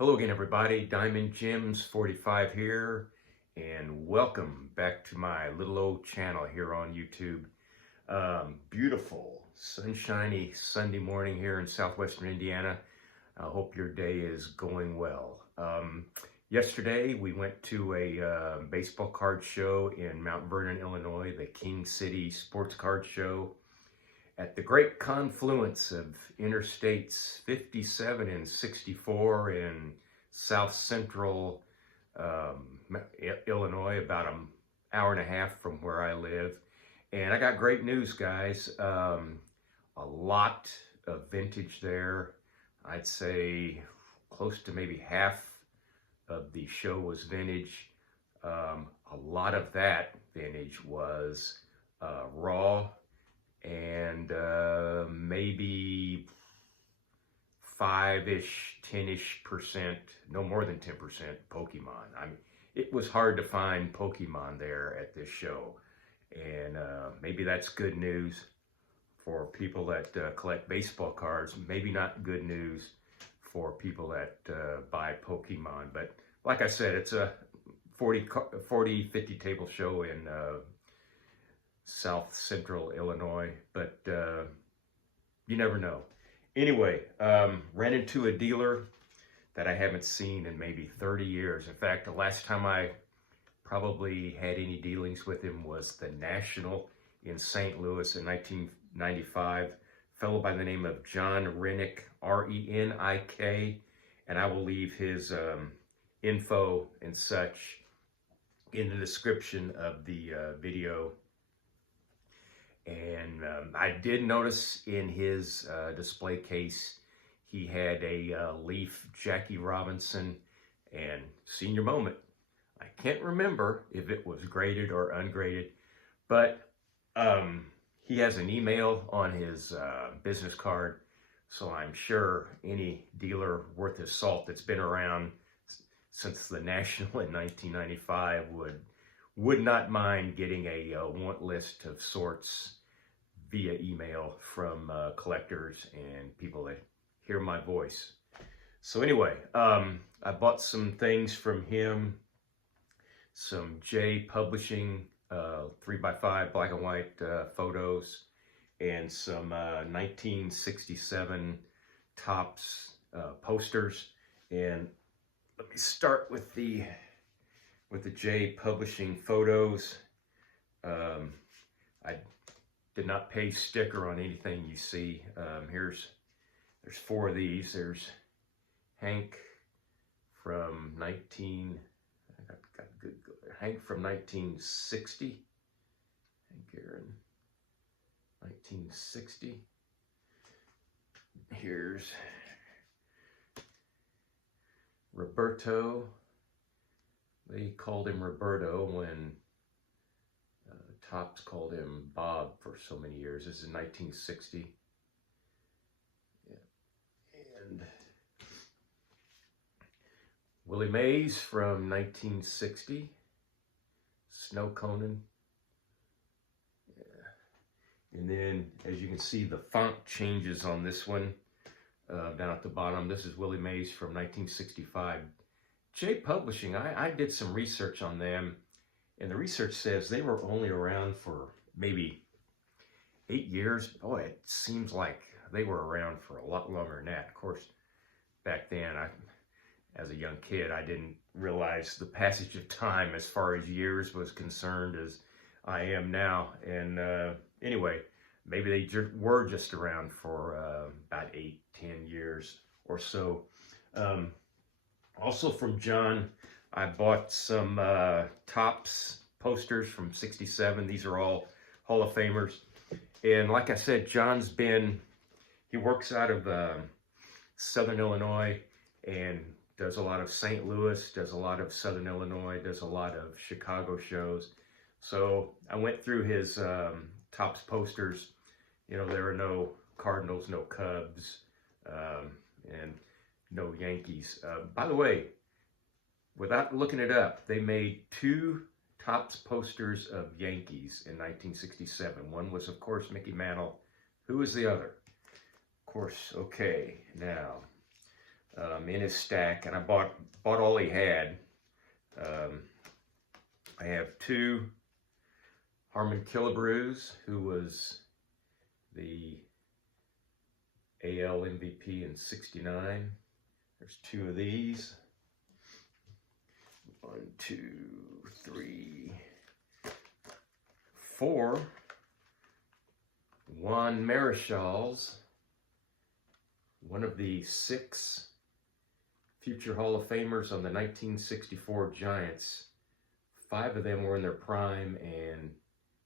Hello again, everybody. Diamond Gems 45 here, and welcome back to my little old channel here on YouTube. Beautiful, sunshiny Sunday morning here in southwestern Indiana. I hope your day is going well. Yesterday, we went to a baseball card show in Mount Vernon, Illinois, the King City Sports Card Show, at the great confluence of Interstates 57 and 64 in south central Illinois, about an hour and a half from where I live. And I got great news, guys. A lot of vintage there. I'd say close to maybe half of the show was vintage. A lot of that vintage was raw, and maybe 5-ish, 10-ish%, no more than 10% Pokemon. I mean, it was hard to find Pokemon there at this show. And maybe that's good news for people that collect baseball cards. Maybe not good news for people that buy Pokemon. But like I said, it's a 50 table show in south central Illinois, but you never know. Anyway, ran into a dealer that I haven't seen in maybe 30 years. In fact, the last time I probably had any dealings with him was the National in St. Louis in 1995. A fellow by the name of John Renick, R-E-N-I-K, and I will leave his info and such in the description of the video. And I did notice in his display case, he had a Leaf Jackie Robinson and Senior Moment. I can't remember if it was graded or ungraded, but he has an email on his business card, so I'm sure any dealer worth his salt that's been around since the National in 1995 would not mind getting a want list of sorts via email from collectors and people that hear my voice. So anyway, I bought some things from him, some J Publishing 3x5 black and white photos, and some 1967 Topps posters. And let me start with the J Publishing photos. I did not pay sticker on anything you see. There's 4 of these. There's Hank from 1960. Hank Aaron, 1960. Here's Roberto. They called him Roberto when Topps called him Bob for so many years. This is 1960. Yeah. And Willie Mays from 1960. Snow Conan. Yeah. And then, as you can see, the font changes on this one down at the bottom. This is Willie Mays from 1965. J Publishing, I did some research on them, and the research says they were only around for maybe 8 years. Boy, it seems like they were around for a lot longer than that. Of course, back then, as a young kid, I didn't realize the passage of time as far as years was concerned as I am now. And anyway, maybe they were just around for about 8-10 years or so. Also from John, I bought some Topps posters from 67. These are all Hall of Famers. And like I said, he works out of Southern Illinois and does a lot of St. Louis, does a lot of Southern Illinois, does a lot of Chicago shows. So I went through his Topps posters. You know, there are no Cardinals, no Cubs, and no Yankees. By the way, without looking it up, they made 2 Topps posters of Yankees in 1967. One was, of course, Mickey Mantle. Who was the other? Of course, okay, now, in his stack, and I bought all he had. I have two Harmon Killebrews, who was the AL MVP in '69. There's two of these. 1, 2, 3, 4 Juan Marichals, one of the 6 future Hall of Famers on the 1964 Giants. 5 of them were in their prime, and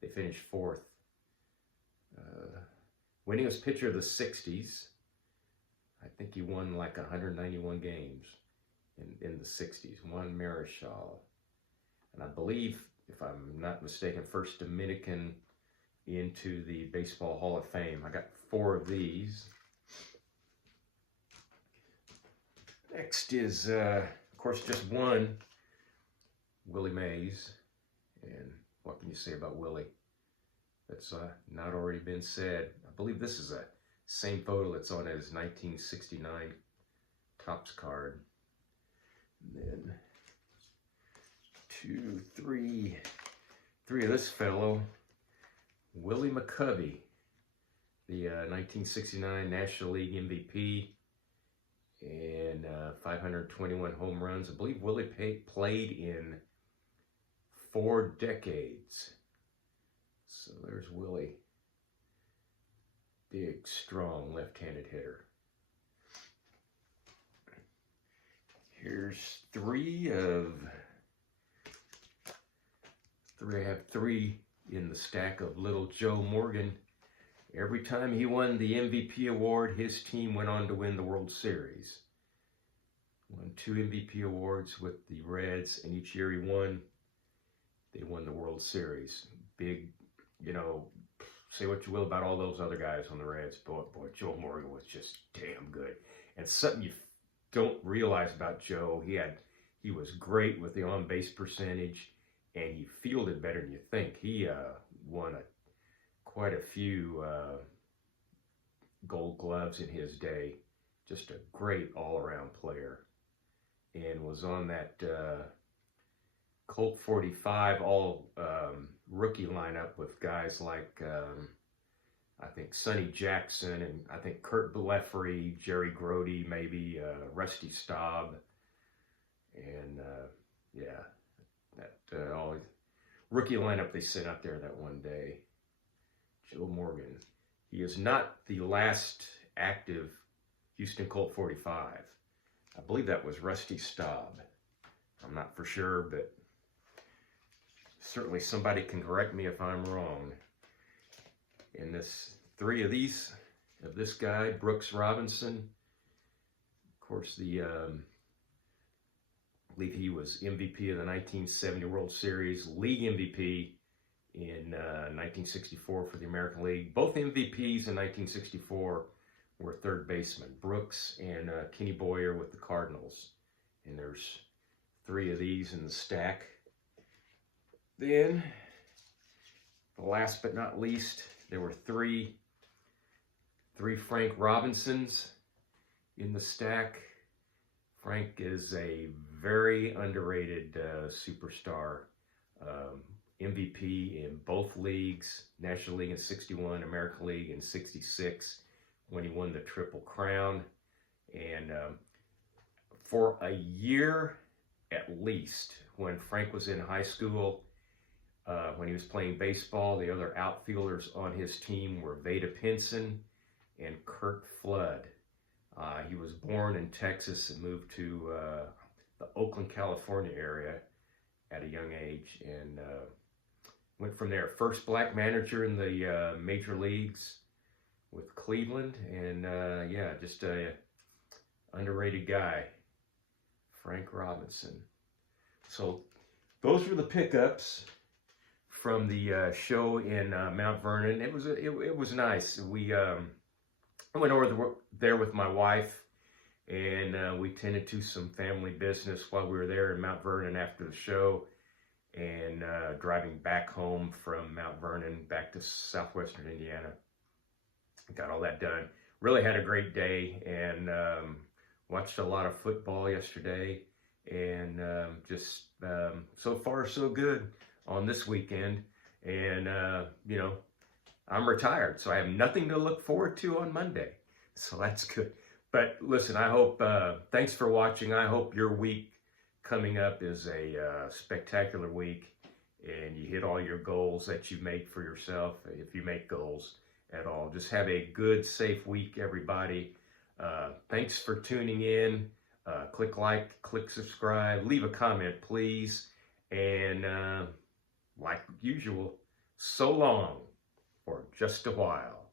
they finished 4th. Winningest pitcher of the 60s. I think he won like 191 games in the 60s. Juan Marichal. And I believe, if I'm not mistaken, first Dominican into the Baseball Hall of Fame. I got 4 of these. Next is, of course, just one, Willie Mays. And what can you say about Willie that's not already been said? I believe this is the same photo that's on his 1969 Topps card. And then 2, 3 of this fellow, Willie McCovey, the 1969 National League MVP and 521 home runs. I believe Willie played in 4 decades. So there's Willie. Big, strong, left-handed hitter. Here's 3 of... I have 3 in the stack of little Joe Morgan. Every time he won the MVP award, his team went on to win the World Series. Won 2 MVP awards with the Reds, and each year he won, they won the World Series. Big, you know, say what you will about all those other guys on the Reds, boy, Joe Morgan was just damn good. And something you don't realize about Joe, he was great with the on-base percentage, and he fielded better than you think. He won quite a few Gold Gloves in his day. Just a great all-around player, and was on that Colt 45 all rookie lineup with guys like I think Sonny Jackson, and I think Kurt Blefary, Jerry Grody, maybe Rusty Staub, and yeah, that all rookie lineup they sent out there that one day. Joe Morgan. He is not the last active Houston Colt 45. I believe that was Rusty Staub. I'm not for sure, but certainly somebody can correct me if I'm wrong. In this 3 of these, of this guy, Brooks Robinson. Of course, I believe he was MVP of the 1970 World Series, league MVP in 1964 for the American League. Both MVPs in 1964 were third basemen, Brooks and Kenny Boyer with the Cardinals. And there's 3 of these in the stack. Then, last but not least, there were 3 Frank Robinsons in the stack. Frank is a very underrated superstar. MVP in both leagues, National League in '61, American League in '66, when he won the Triple Crown. And for a year at least, when Frank was in high school, when he was playing baseball, the other outfielders on his team were Vada Pinson and Kurt Flood. He was born in Texas and moved to the Oakland, California area at a young age, and went from there. First black manager in the major leagues with Cleveland, and yeah, just a underrated guy, Frank Robinson. So those were the pickups from the show in Mount Vernon. It was nice. I went over there with my wife, and we tended to some family business while we were there in Mount Vernon after the show, and driving back home from Mount Vernon back to southwestern Indiana. Got all that done. Really had a great day, and Watched a lot of football yesterday, and so far so good on this weekend. And I'm retired, so I have nothing to look forward to on Monday. So that's good. But listen, I hope, thanks for watching. I hope your week coming up is a spectacular week, and you hit all your goals that you make for yourself, if you make goals at all. Just have a good, safe week, everybody. Thanks for tuning in. Click like, click subscribe, leave a comment, please. And like usual, so long for just a while.